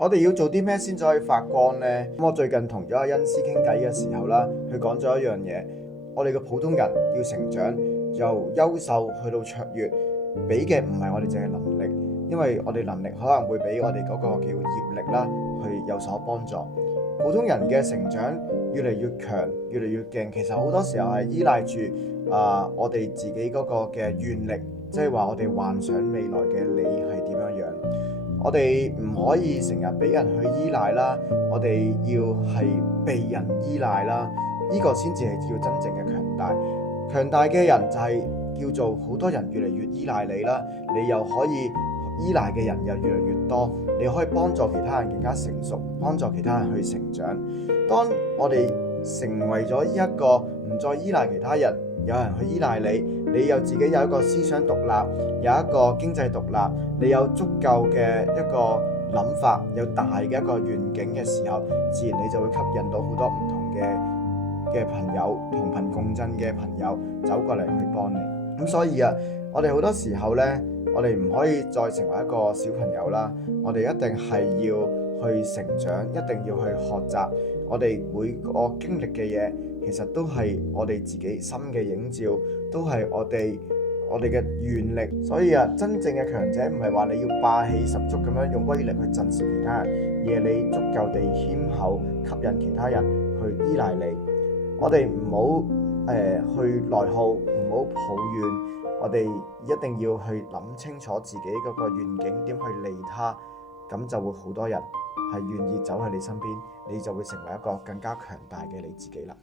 我哋要做啲咩先至可以發光呢？咁我最近同咗阿恩師傾偈嘅時候啦，佢講咗一樣嘢，我哋嘅普通人要成長，由優秀去到卓越，比嘅唔係我哋淨係能力，因為我哋能力可能會比我哋嗰個叫業力啦，去有所幫助。普通人嘅成長越嚟越強，越嚟越勁，其實好多時候係依賴住我哋自己嗰個嘅願力，即係話我哋幻想未來嘅你係點樣樣。我哋唔可以成日俾人去依賴啦，我哋要係被人依賴啦，呢個先至係叫真正嘅強大。強大嘅人就係叫做好多人越嚟越依賴你啦，你又可以依賴嘅人又越嚟越多，你可以幫助其他人更加成熟，幫助其他人去成長。當我哋成為咗一個唔再依賴其他人，有人去依賴你，你又自己有一個思想獨立，有一個經濟獨立，你有足夠嘅一個諗法，有大嘅一個願景嘅時候，自然你就會吸引到好多唔同嘅朋友，同頻共振嘅朋友走過嚟去幫你。咁所以我哋好多時候呢，我哋唔可以再成為一個小朋友啦，我哋一定係要去成長，一定要去學習。我哋每個經歷嘅嘢，其實都係我哋自己心嘅映照，都係我哋嘅願力。所以真正嘅強者唔係話你要霸氣十足咁樣用威力去震懾其他人，而係你足夠地謙厚，吸引其他人去依賴你。我哋唔好去內耗，唔好抱怨，我哋一定要去諗清楚自己嗰個願景點去利他，咁就會好多人係願意走喺你身邊，你就會成為一個更加強大嘅你自己啦。